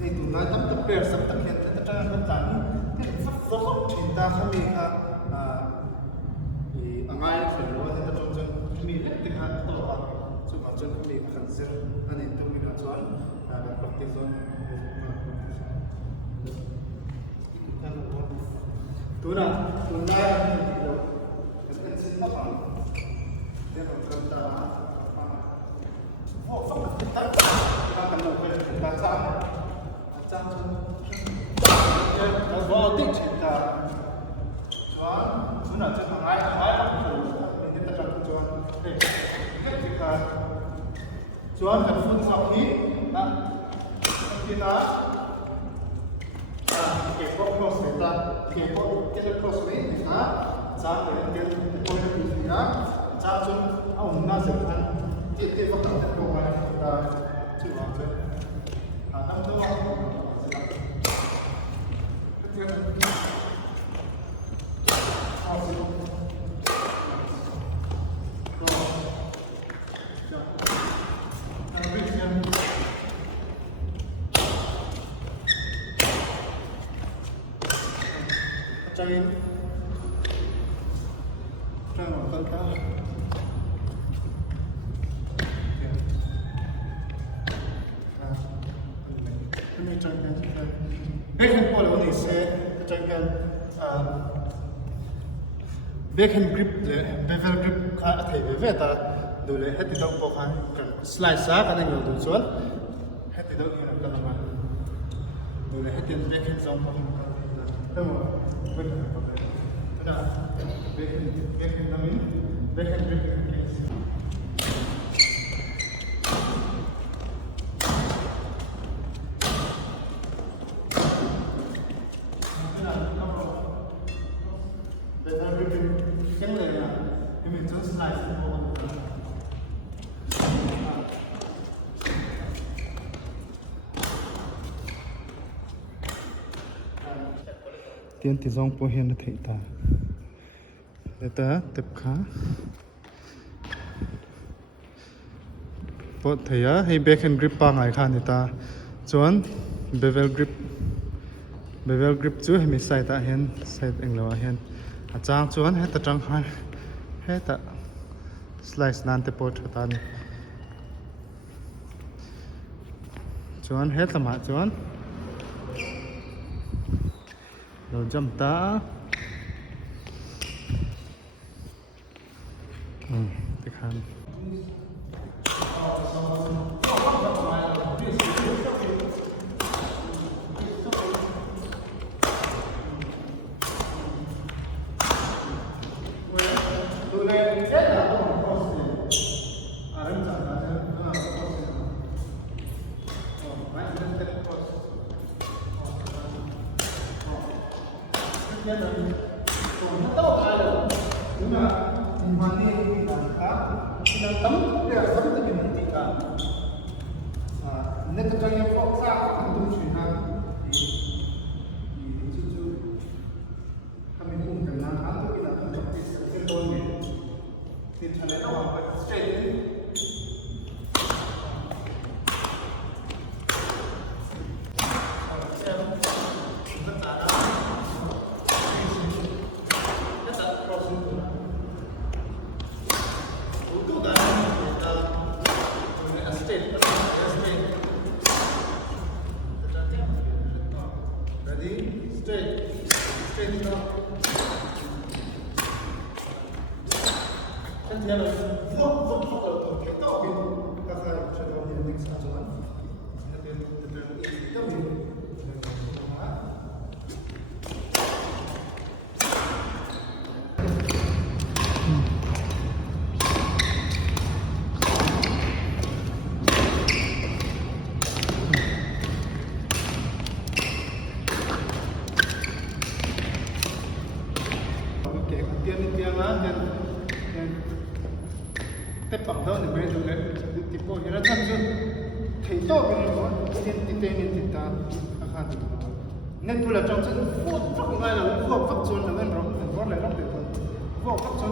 thì tụi nó tắm tập bè sắm tập hiện tập trang tập tán thì phát rõ chỉ ta không bị thì ngay phải nói thì tập trung chân mình hết tình hạn tổ hợp chứ còn chân mình khẩn dân anh em tôi mình là chọn là bậc tiền dân tụi nào tụi này thì được cái xin nó bằng thế còn cần ta vô phong được tất ta cần đầu về ta sang nó vô tích chỉ ta Chuan, sudah cakap ayat ini kita cakap Chuan. Kita Chuan telefon sakhi, kita kepo cross kita, kepo kita cross ni kita, jangan kita boleh dia, jangan awak nak sekarang kita fakir kita boleh kita Chuan tu. Adam tu Jangan makan ini jangan backhand ball ini jangan backhand grip le bevel grip kha thei ve ta dole heti dong po khan slice sa kan yo du chol heti dong ni kan ma dole heti backhand zone po tamo backhand namin backhand grip Tiên thì dòng po hiền thị ta để ta tập khá po thầy á hay backhand grip pa ngày khan thì ta chuan bevel grip chú hay mình sai ta hiền sai anh lo hiền chang chuan hết ta trăng hai hết ta slice nan te po ta ni chuan hết ta mà chuan rồi jump ta thì khăn Tép bằng đó thì bây giờ lại thì bộ hiện ra thân chứ thấy to cái nó tiên thì ta khăn nên tôi là trong chân vô phát ngay là vô phát chôn là nên nó lại lắm được vô phát chôn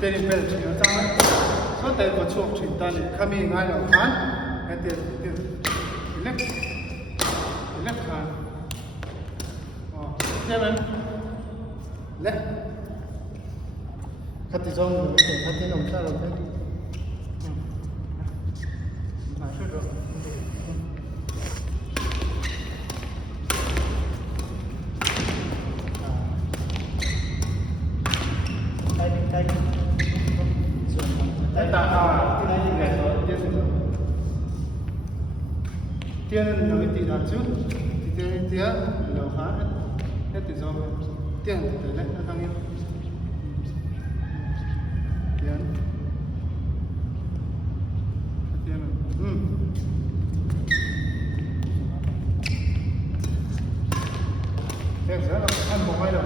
tên thì bây giờ chỉ nó tăng số tiền của chuộc chuyển ta thì kami ngay là khán cái tiền tiền left hand seven left khát thì xong rồi cái khát thì nồng sao rồi thế rồi Đấy ta cái này là rồi tiền là cái tiền là chút thì tiền là khá hết từ do tiền từ đấy nó tăng nhiều tiền tiền rất là ăn một hai lần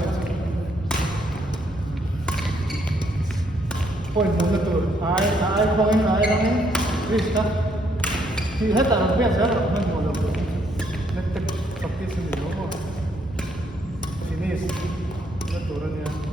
ôi muốn là tôi ai không em ai đâu em Krista thì hết là biết rất là hơn một lần net tập tiếp xin được đúng không thì này rất tốt rồi nha